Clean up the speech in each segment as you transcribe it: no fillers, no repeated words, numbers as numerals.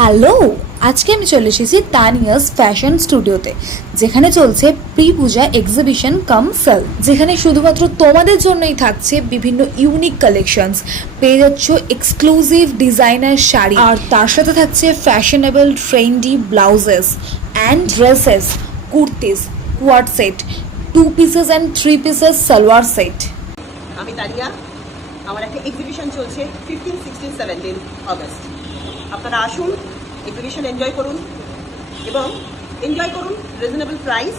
Hello, আজকে আমি চলে এসেছি তানিয়াস ফ্যাশন স্টুডিওতে, যেখানে চলছে প্রি পূজা এক্সিবিশন কাম সেল, যেখানে শুধুমাত্র তোমাদের জন্যই থাকছে বিভিন্ন ইউনিক কালেকশনস। পেয়ে যাচ্ছ এক্সক্লুসিভ ডিজাইনার শাড়ি, আর তার সাথে থাকছে fashionable trendy blouses and dresses, kurtis, coord set, 2 pieces and 3 pieces salwar set. আমি তানিয়া, আমার একটা এক্সিবিশন চলছে 15, 16, 17 অগস্ট। আপনারা আসুন, এক্সিবিশন এনজয় করুন এবং এনজয় করুন রিজনেবল প্রাইস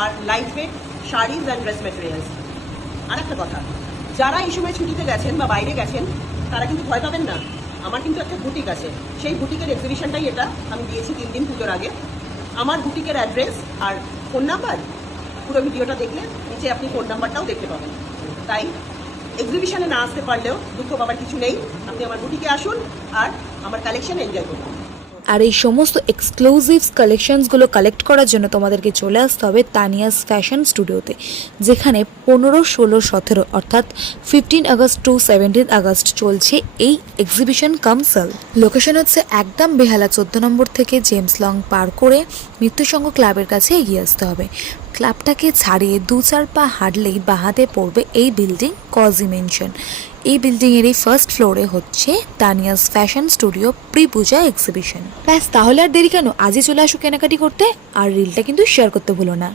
আর light weight saris and dress materials. আর একটা কথা, যারা এই সময় ছুটিতে গেছেন বা বাইরে গেছেন তারা কিন্তু ভয় পাবেন না। আমার কিন্তু একটা বুটিক আছে, সেই বুটিকের এক্সিবিশনটাই এটা আমি দিয়েছি 3 দিন পুজোর আগে। আমার বুটিকের অ্যাড্রেস আর ফোন নাম্বার, পুরো ভিডিওটা দেখলে নিচে আপনি ফোন নাম্বারটাও দেখতে পাবেন। তাই এক্সিবিশনে না আসতে পারলেও দুঃখ পাবার কিছু নেই, আপনি আমার বুটিকে আসুন আর আমার কালেকশন এনজয় করুন। আর এই সমস্ত এক্সক্লুসিভ কালেকশনসগুলো কালেক্ট করার জন্য তোমাদেরকে চলে আসতে হবে তানিয়াস ফ্যাশন স্টুডিওতে, যেখানে 15, 16, 17 অর্থাৎ 15 আগস্ট টু 17 আগস্ট চলছে এই এক্সিবিশন কাম সেল। লোকেশন হচ্ছে একদম বেহালা 14 নম্বর থেকে জেমস লং পার করে মৃত্যুসংঘ ক্লাবের কাছে এগিয়ে আসতে হবে। ক্লাবটাকে ছাড়িয়ে 2-4 পা হাঁটলেই বাহাতে পড়বে এই বিল্ডিং কজি মেনশন। এই বিল্ডিংয়েরই ফার্স্ট ফ্লোরে হচ্ছে তানিয়াস ফ্যাশন স্টুডিও প্রি পূজা এক্সিবিশন। ব্যাস, তাহলে আর দেরি কেন, আজই চলে আসো কেনাকাটি করতে। আর রিলটা কিন্তু শেয়ার করতে ভুলো না।